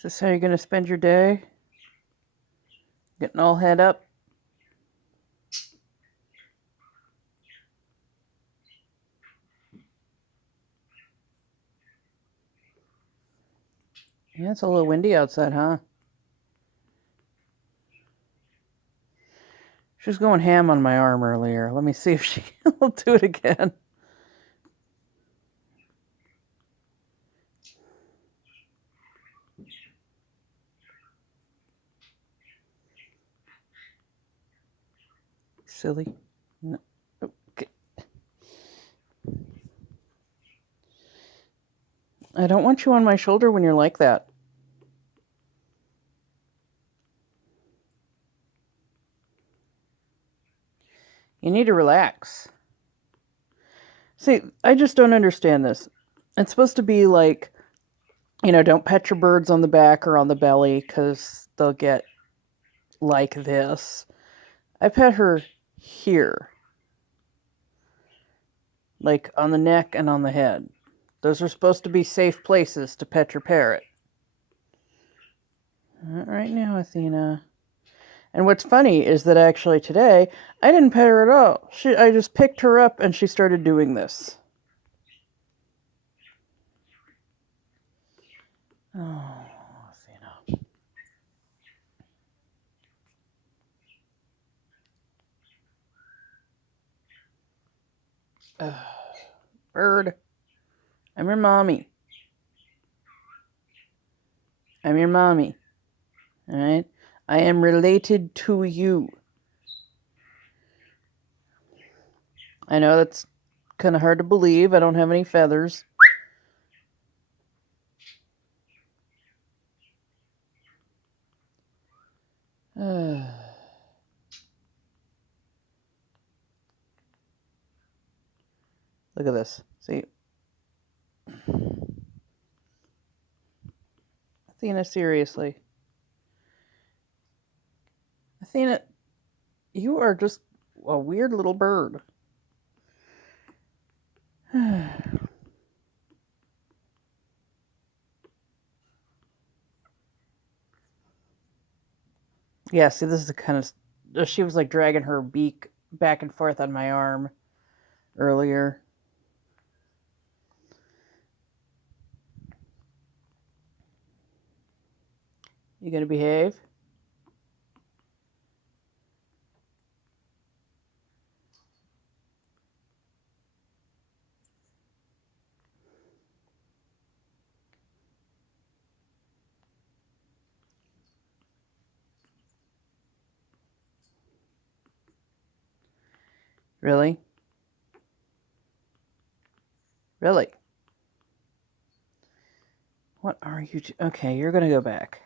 Is this how you're going to spend your day? Getting all head up? Yeah, it's a little windy outside, huh? She was going ham on my arm earlier. Let me see if she will do it again. Silly. No. Okay. I don't want you on my shoulder when you're like that. You need to relax. See, I just don't understand this. It's supposed to be like, don't pet your birds on the back or on the belly because they'll get like this. I pet her here, like on the neck and on the head. Those are supposed to be safe places to pet your parrot. Not right now, Athena. And what's funny is that actually today, I didn't pet her at all. I just picked her up and she started doing this. Oh, Athena. Bird, I'm your mommy. I'm your mommy. All right? I am related to you. I know that's kind of hard to believe. I don't have any feathers. Look at this. See? Athena, seriously. Athena, you are just a weird little bird. Yeah, see, this is the kind of... She was like dragging her beak back and forth on my arm earlier. You gonna behave? Really? Really? What are you... Okay, you're gonna go back.